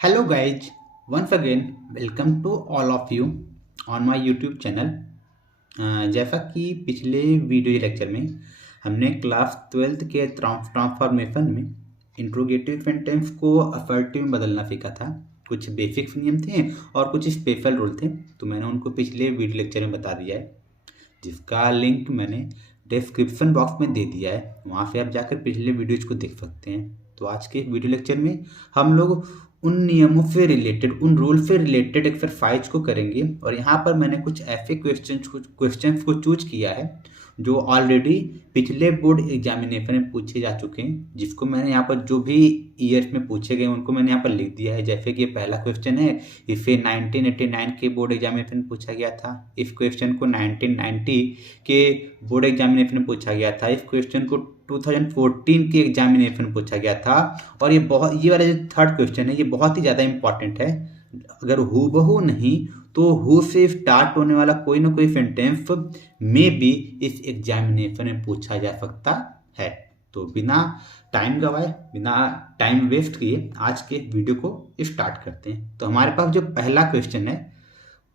Hello guys, once again welcome to all of you on my YouTube channel। जैसा कि पिछले video lecture में हमने क्लास 12th के ट्रांसफॉर्मेशन में इंट्रोगेटिव सेंटेंस को असर्टिव में बदलना सीखा था। कुछ बेसिक्स नियम थे और कुछ स्पेशल रूल थे, तो मैंने उनको पिछले वीडियो लेक्चर में बता दिया है, जिसका लिंक मैंने डिस्क्रिप्शन बॉक्स में दे दिया है। वहाँ से आप जाकर पिछले वीडियोज को देख सकते हैं। तो आज के वीडियो लेक्चर में हम लोग उन नियमों से रिलेटेड, उन रूल से रिलेटेड एक्सरसाइज को करेंगे। और यहाँ पर मैंने कुछ ऐसे क्वेश्चंस को चूज किया है जो ऑलरेडी पिछले बोर्ड एग्जामिनेशन में पूछे जा चुके हैं, जिसको मैंने यहाँ पर जो भी ईयर्स में पूछे गए उनको मैंने यहाँ पर लिख दिया है। जैसे कि पहला क्वेश्चन है, इसे 1989 के बोर्ड एग्जामिनेशन में पूछा गया था। इस क्वेश्चन को 1990 के बोर्ड एग्जामिनेशन में पूछा गया था। इस क्वेश्चन को 2014 के एग्जामिनेशन में पूछा गया था। और ये वाला जो थर्ड क्वेश्चन है, ये बहुत ही ज़्यादा इंपॉर्टेंट है। अगर हूबहू नहीं तो हु से स्टार्ट होने वाला कोई ना कोई सेंटेंस में भी इस एग्जामिनेशन में पूछा जा सकता है। तो बिना टाइम गवाए, बिना टाइम वेस्ट किए आज के वीडियो को स्टार्ट करते हैं। तो हमारे पास जो पहला क्वेश्चन है,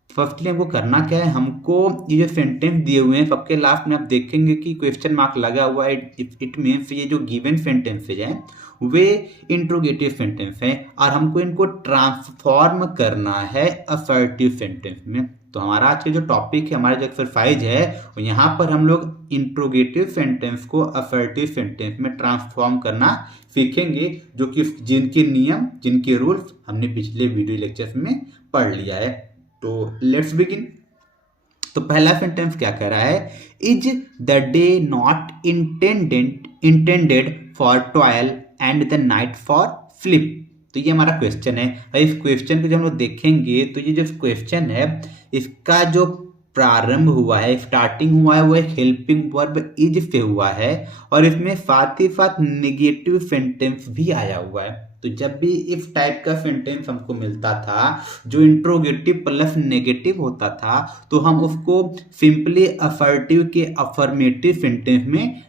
फर्स्टली हमको करना क्या है, हमको ये जो सेंटेंस दिए हुए हैं सबके लास्ट में आप देखेंगे कि क्वेश्चन मार्क लगा हुआ है। इट मीन्स ये जो गिवन सेंटेंसेज हैं वे इंट्रोगेटिव सेंटेंस हैं और हमको इनको ट्रांसफॉर्म करना है असर्टिव सेंटेंस में। तो हमारा आज के जो टॉपिक है, हमारा जो एक्सरसाइज है, यहाँ पर हम लोग इंट्रोगेटिव सेंटेंस को असर्टिव सेंटेंस में ट्रांसफॉर्म करना सीखेंगे, जो कि जिनके नियम, जिनके रूल्स हमने पिछले वीडियो लेक्चर्स में पढ़ लिया है। तो लेट्स बिगिन। तो पहला सेंटेंस क्या कह रहा है, is the day not intended for toil and the night for sleep. तो ये हमारा क्वेश्चन है। और इस क्वेश्चन को जब हम लोग देखेंगे तो ये जो क्वेश्चन है, इसका जो प्रारंभ हुआ है, स्टार्टिंग हुआ है, वो एक हेल्पिंग वर्ब इज से हुआ है और इसमें साथ ही साथ नेगेटिव सेंटेंस भी आया हुआ है। तो जब भी इस टाइप का सेंटेंस हमको मिलता था जो इंट्रोगेटिव प्लस नेगेटिव होता था, तो हम उसको सिंपली असर्टिव के अफर्मेटिव सेंटेंस में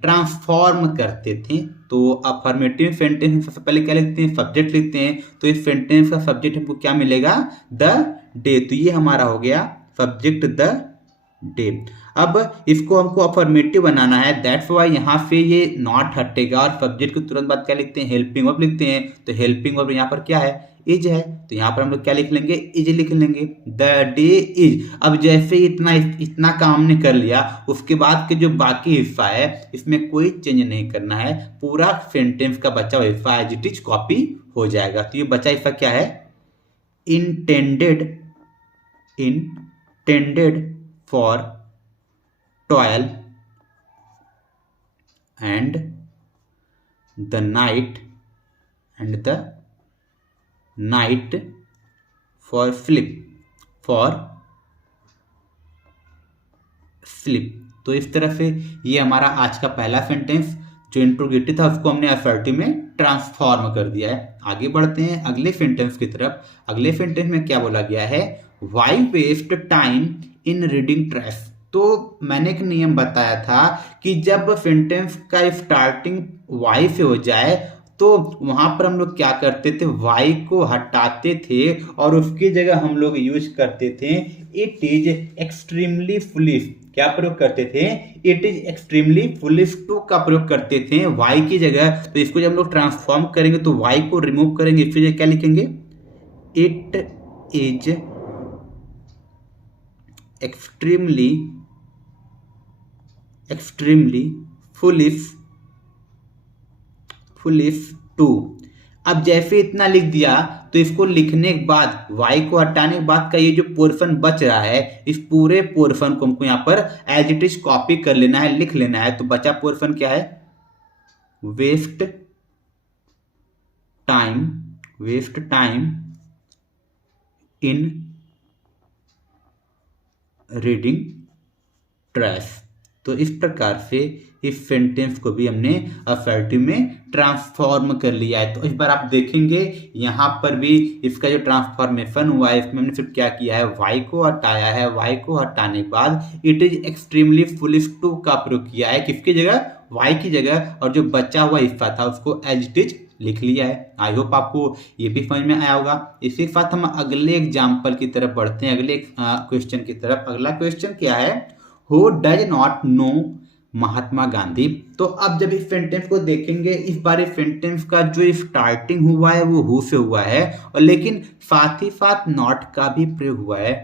ट्रांसफॉर्म करते थे। तो अफर्मेटिव सेंटेंस में सबसे पहले क्या लिखते हैं, सब्जेक्ट लिखते हैं। तो इस सेंटेंस का सब्जेक्ट हमको क्या मिलेगा, द डे। तो ये हमारा हो गया सब्जेक्ट द डे। अब इसको हमको अफर्मेटिव बनाना है, दैट्स वाई यहाँ से ये नॉट हटेगा और सब्जेक्ट के तुरंत बाद क्या लिखते हैं, हेल्पिंग वर्ब लिखते हैं। तो हेल्पिंग वर्ब यहाँ पर क्या है, इज है। तो यहाँ पर हम लोग क्या लिख लेंगे, इज लिख लेंगे, द डे इज। अब जैसे इतना काम हमने कर लिया, उसके बाद के जो बाकी हिस्सा है इसमें कोई चेंज नहीं करना है, पूरा सेंटेंस का बचा हुआ हिस्सा एज इट इज कॉपी हो जाएगा। तो ये बचा हिस्सा क्या है, intended for toil and the night for sleep। तो इस तरह से ये हमारा आज का पहला सेंटेंस जो इंट्रोगेटिव था उसको हमने असर्टिव में ट्रांसफॉर्म कर दिया है। आगे बढ़ते हैं अगले सेंटेंस की तरफ। अगले सेंटेंस में क्या बोला गया है, why waste time in reading trash. तो मैंने एक नियम बताया था कि जब सेंटेंस का स्टार्टिंग वाई से हो जाए तो वहां पर हम लोग क्या करते थे, वाई को हटाते थे और उसकी जगह हम लोग यूज करते थे इट इज एक्सट्रीमली फुलिश। क्या प्रयोग करते थे, it is extremely foolish to का प्रयोग करते थे वाई की जगह। तो इसको जब हम लोग ट्रांसफॉर्म करेंगे तो वाई को रिमूव करेंगे, इसकी जगह क्या लिखेंगे, it is extremely foolish to. अब जैसे इतना लिख दिया तो इसको लिखने के बाद, वाई को हटाने के बाद का ये जो पोर्शन बच रहा है, इस पूरे पोर्शन को हमको यहाँ पर एज इट इज कॉपी कर लेना है, लिख लेना है। तो बचा पोर्शन क्या है, waste time in reading trash. तो इस प्रकार से इस सेंटेंस को भी हमने असर्टिव में ट्रांसफॉर्म कर लिया है। तो इस बार आप देखेंगे यहाँ पर भी इसका जो ट्रांसफॉर्मेशन हुआ है, इसमें हमने सिर्फ क्या किया है, वाई को हटाया है। वाई को हटाने के बाद it is extremely foolish to का प्रयोग किया है, किसकी जगह, वाई की जगह, और जो बचा हुआ हिस्सा था उसको एज इट इज लिख लिया है। आई होप आपको ये भी समझ में आया होगा। इसी के साथ हम अगले एग्जाम्पल की तरफ बढ़ते हैं, अगले क्वेश्चन की तरफ। अगला क्वेश्चन क्या है, who does not know Mahatma Gandhi. तो अब जब इस सेंटेंस को देखेंगे, इस बार इस सेंटेंस का जो स्टार्टिंग हुआ है वो हु से हुआ है, और लेकिन साथ ही साथ नॉट का भी प्रयोग हुआ है।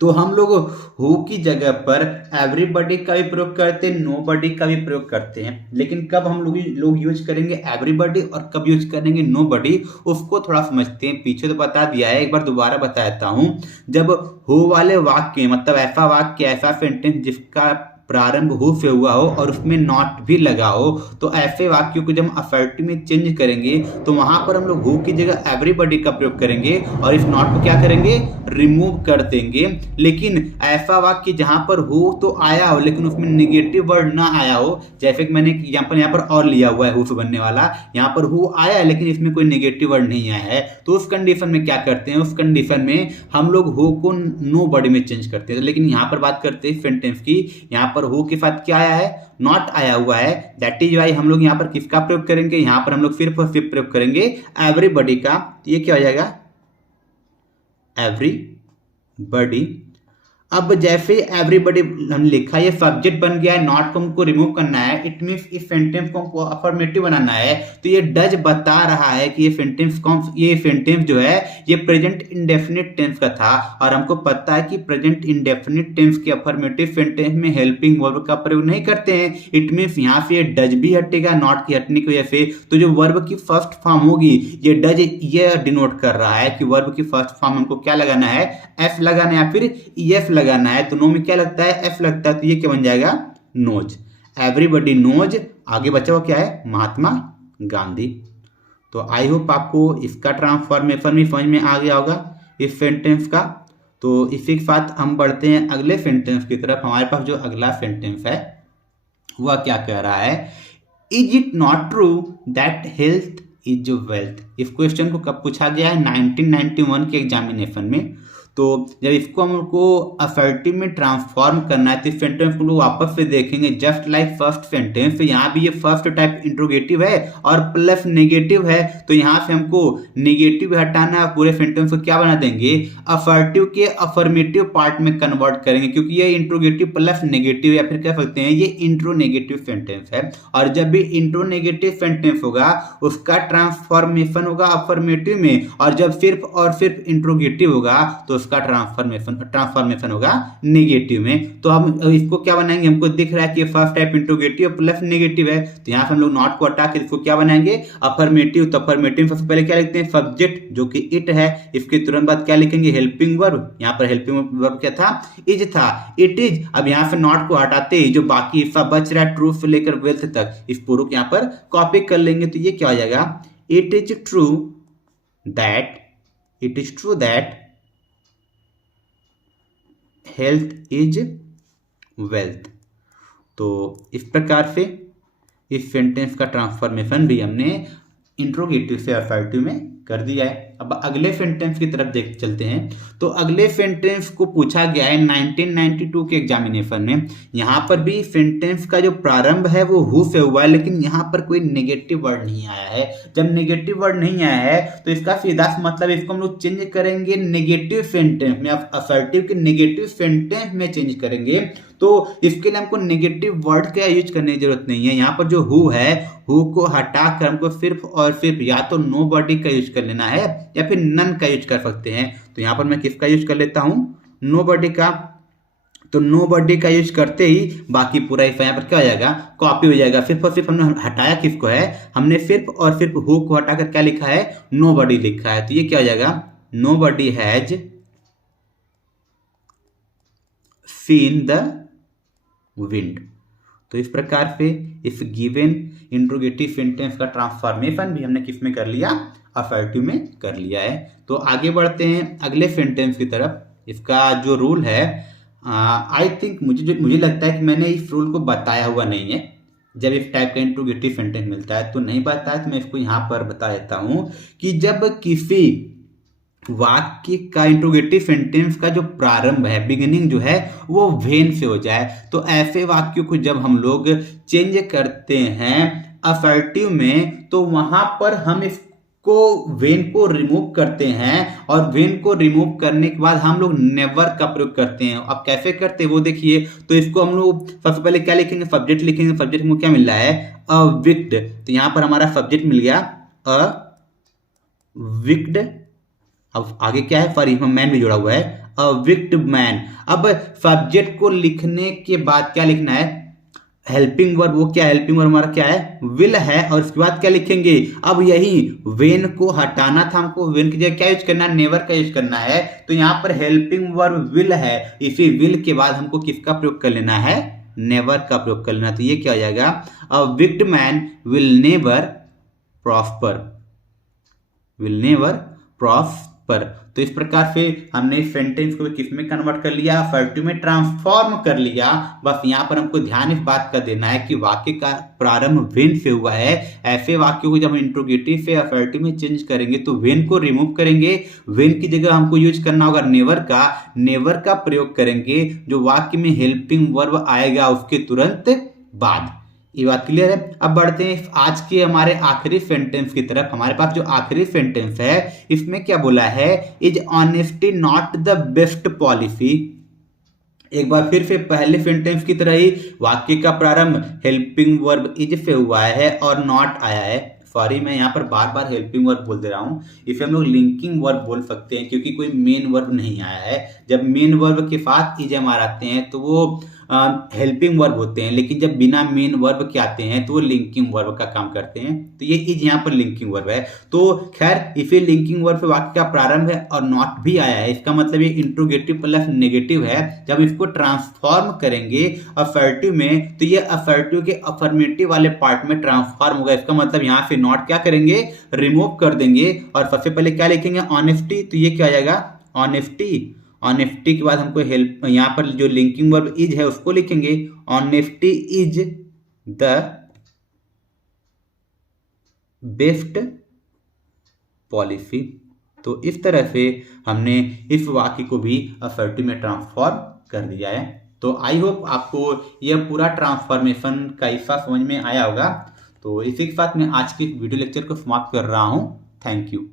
तो हम लोग हु की जगह पर एवरीबॉडी का भी प्रयोग करते हैं, नोबॉडी का भी प्रयोग करते हैं। लेकिन कब हम लोग यूज करेंगे एवरीबॉडी और कब यूज करेंगे नोबॉडी, उसको थोड़ा समझते हैं। पीछे तो बता दिया है, एक बार दोबारा बता देता हूं। जब हु वाले वाक्य, मतलब ऐसा वाक्य, ऐसा सेंटेंस जिसका प्रारंभ हु से हुआ हो और उसमें नॉट भी लगा हो, तो ऐसे वाक्यों को जब असर्टिव में चेंज करेंगे तो वहां पर हम लोग हु की जगह एवरीबॉडी का प्रयोग करेंगे और इस नॉट को क्या करेंगे, रिमूव कर देंगे। लेकिन ऐसा वाक्य जहां पर हु तो आया हो लेकिन उसमें नेगेटिव वर्ड ना आया हो, जैसे कि मैंने एग्जांपल यहाँ पर और लिया हुआ है हु से बनने वाला, यहाँ पर हु आया है लेकिन इसमें कोई नेगेटिव वर्ड नहीं आया है, तो उस कंडीशन में क्या करते हैं, उस कंडीशन में हम लोग हु को नो बॉडी में चेंज करते हैं। लेकिन यहाँ पर बात करते हैं सेंटेंस की, यहाँ पर हु के साथ क्या आया है, नॉट आया हुआ है। दैट इज वाई हम लोग यहाँ पर किसका प्रयोग करेंगे, यहाँ पर हम लोग सिर्फ और सिर्फ प्रयोग करेंगे एवरीबॉडी का। ये क्या हो जाएगा, एवरीबॉडी। अब जैसे एवरीबॉडी हम लिखा, ये सब्जेक्ट बन गया है, नॉट को हमको रिमूव करना है, इट मींस इस सेंटेंस को हमको अफर्मेटिव बनाना है। तो ये डज बता रहा है कि ये सेंटेंस जो है ये प्रेजेंट इंडेफिनिट टेंस का था, और हमको पता है कि प्रेजेंट इंडेफिनिट टेंस के अफर्मेटिव सेंटेंस में हेल्पिंग वर्ब का प्रयोग नहीं करते हैं। इट मींस यहाँ से डज भी हटेगा नॉट की हटने की वजह से, तो जो वर्ब की फर्स्ट फॉर्म होगी ये डज, ये डिनोट कर रहा है कि वर्ब की फर्स्ट फॉर्म हमको क्या लगाना है, एफ लगाना है या फिर एफ लगाना है। तो नो में क्या लगता है, एफ लगता है, तो ये क्या बन जाएगा, नोज। एवरीबॉडी नोज, आगे बचा हुआ क्या है, महात्मा गांधी। तो आई होप आपको इसका ट्रांसफॉर्मेशन भी समझ में आ गया होगा इस सेंटेंस का। तो इसी के साथ हम बढ़ते हैं अगले सेंटेंस की तरफ। हमारे पास जो अगला सेंटेंस है वह क्या कह रहा है, is it not true that health is wealth. इस क्वेश्चन को कब पूछा गया है, 1991 के एग्जामिनेशन में। तो जब इसको हमको असर्टिव में ट्रांसफॉर्म करना है तो इस सेंटेंस को लोग वापस से देखेंगे, जस्ट लाइक फर्स्ट सेंटेंस। तो यहाँ भी ये फर्स्ट टाइप इंट्रोगेटिव है और प्लस नेगेटिव है, तो यहाँ से हमको नेगेटिव हटाना है, पूरे सेंटेंस को क्या बना देंगे, असर्टिव के अफर्मेटिव पार्ट में कन्वर्ट करेंगे, क्योंकि ये इंट्रोगेटिव प्लस नेगेटिव, या फिर कह सकते हैं ये इंट्रोनेगेटिव सेंटेंस है। और जब भी इंट्रोनेगेटिव सेंटेंस होगा उसका ट्रांसफॉर्मेशन होगा अफर्मेटिव में, और जब सिर्फ और सिर्फ इंट्रोगेटिव होगा तो उसका ट्रांसफॉर्मेशन होगा नेगेटिव में। तो हम इसको क्या बनाएंगे, हमको दिख रहा है कि first type interrogative plus negative है, तो यहाँ से हम लोग नॉट को हटा के इसको क्या बनाएंगे, अफर्मेटिव। तो अफर्मेटिव सबसे पहले क्या लिखते हैं, सब्जेक्ट जो कि इट है, इसके तुरंत बाद क्या लिखेंगे, हेल्पिंग वर्ब। यहाँ पर हेल्पिंग वर्ब क्या था, इज था, इट इज। अब यहाँ से नॉट को हटाते ही जो बाकी हिस्सा बच रहा है ट्रू से लेकर वेल्थ तक, इस पूरे को यहाँ पर कॉपी कर लेंगे। तो ये क्या हो जाएगा, it is true that health is wealth. तो इस प्रकार से इस सेंटेंस का ट्रांसफॉर्मेशन भी हमने इंट्रोगेटिव से असर्टिव में कर दिया है। अब अगले सेंटेंस की तरफ देख चलते हैं। तो अगले सेंटेंस को पूछा गया है 1992 के एग्जामिनेशन में। यहाँ पर भी सेंटेंस का जो प्रारंभ है वो हु से हुआ है, लेकिन यहाँ पर कोई नेगेटिव वर्ड नहीं आया है। जब नेगेटिव वर्ड नहीं आया है तो इसका सीधा मतलब इसको हम लोग चेंज करेंगे नेगेटिव सेंटेंस में, असर्टिव के नेगेटिव सेंटेंस में चेंज करेंगे। तो इसके लिए हमको नेगेटिव वर्ड का यूज करने की जरूरत नहीं है। यहाँ पर जो हु है, हु को हटाकर हमको सिर्फ और सिर्फ या तो नो बॉडी का यूज कर लेना है या फिर नन का यूज कर सकते हैं। तो यहाँ पर मैं किसका यूज कर लेता हूँ, नो बॉडी का। तो नो बॉडी का यूज करते ही बाकी पूरा हिस्सा यहाँ पर क्या हो जाएगा, कॉपी हो जाएगा। सिर्फ और सिर्फ हमने हटाया किसको है, हमने सिर्फ और सिर्फ हु को हटाकर क्या लिखा है, नो बॉडी लिखा है। तो ये क्या हो जाएगा, nobody has seen the wind. तो इस प्रकार से इस गिवन इंट्रोगेटिव सेंटेंस का ट्रांसफॉर्मेशन भी हमने किस में कर लिया, असर्टिव में कर लिया है। तो आगे बढ़ते हैं अगले सेंटेंस की तरफ। इसका जो रूल है, आई थिंक मुझे लगता है कि मैंने इस रूल को बताया हुआ नहीं है। जब इस टाइप का इंट्रोगेटिव सेंटेंस मिलता है तो नहीं बताया, तो मैं इसको यहाँ पर बता देता हूँ कि जब किसी वाक्य का इंट्रोगेटिव सेंटेंस का जो प्रारंभ है, बिगिनिंग जो है, वो वेन से हो जाए, तो ऐसे वाक्यों को जब हम लोग चेंज करते हैं असर्टिव में, तो वहां पर हम इसको वेन को रिमूव करते हैं और वेन को रिमूव करने के बाद हम लोग नेवर का प्रयोग करते हैं। अब कैसे करते हैं वो देखिए। तो इसको हम लोग सबसे पहले क्या लिखेंगे, सब्जेक्ट लिखेंगे। सब्जेक्ट में क्या मिल रहा है, अ विक्ड, तो यहां पर हमारा सब्जेक्ट मिल गया अ विक्ड। अब आगे क्या है, फॉर मैन भी जुड़ा हुआ है, अ विक्ड मैन। अब सब्जेक्ट को लिखने के बाद क्या लिखना है, हेल्पिंग वर्ब। वो क्या हेल्पिंग वर्ब हमारा क्या है, विल है। और उसके बाद क्या लिखेंगे, अब यही वेन को हटाना था हमको, वेन की जगह क्या यूज करना है, नेवर का यूज करना है। तो यहां पर हेल्पिंग वर्ब विल है, इसी विल के बाद हमको किसका प्रयोग कर लेना है, नेवर का प्रयोग कर लेना। तो ये क्या हो जाएगा, a wicked man will never prosper, will never prosper. तो इस प्रकार से हमने इस सेंटेंस को किस में कन्वर्ट कर लिया, असर्टिव में ट्रांसफॉर्म कर लिया। बस यहाँ पर हमको ध्यान इस बात का देना है कि वाक्य का प्रारंभ वेन से हुआ है। ऐसे वाक्यों को जब हम इंट्रोगेटिव से असर्टिव में चेंज करेंगे तो वेन को रिमूव करेंगे, वेन की जगह हमको यूज करना होगा नेवर का, नेवर का प्रयोग करेंगे जो वाक्य में हेल्पिंग वर्ब आएगा उसके तुरंत बाद। ये बात क्लियर है। अब बढ़ते हैं आज के हमारे आखिरी सेंटेंस की तरफ। हमारे पास जो आखिरी सेंटेंस है इसमें क्या बोला है, is honesty not the best policy. एक बार फिर से पहले सेंटेंस की तरह ही वाक्य का प्रारंभ हेल्पिंग वर्ब इज से हुआ है और नॉट आया है। सॉरी, मैं यहाँ पर बार बार हेल्पिंग वर्ब बोल दे रहा हूँ, इसे हम लोग लिंकिंग वर्ब बोल सकते हैं क्योंकि कोई मेन वर्ब नहीं आया है। जब मेन वर्ब के साथ इज हमारे आते हैं तो वो हेल्पिंग वर्ब होते हैं, लेकिन जब बिना मेन वर्ब के आते हैं तो वो लिंकिंग वर्ब का काम करते हैं। तो ये इज यहाँ पर लिंकिंग वर्ब है। तो खैर इसे लिंकिंग वर्ब से वाक्य का प्रारंभ है और नॉट भी आया है, इसका मतलब ये इंट्रोगेटिव प्लस नेगेटिव है। जब इसको ट्रांसफॉर्म करेंगे असर्टिव में तो ये असर्टिव के अफर्मेटिव वाले पार्ट में ट्रांसफॉर्म होगा। इसका मतलब यहाँ से नॉट क्या करेंगे, रिमूव कर देंगे और सबसे पहले क्या लिखेंगे, ऑनेस्टी। तो ये क्या आ जाएगा, ऑनेस्टी। ऑनेस्टी के बाद हमको हेल्प, यहाँ पर जो लिंकिंग वर्ब इज है उसको लिखेंगे, honesty is the best policy. तो इस तरह से हमने इस वाक्य को भी असर्टिव में ट्रांसफॉर्म कर दिया है। तो आई होप आपको यह पूरा ट्रांसफॉर्मेशन का हिस्सा समझ में आया होगा। तो इसी के साथ मैं आज के वीडियो लेक्चर को समाप्त कर रहा हूँ। Thank you.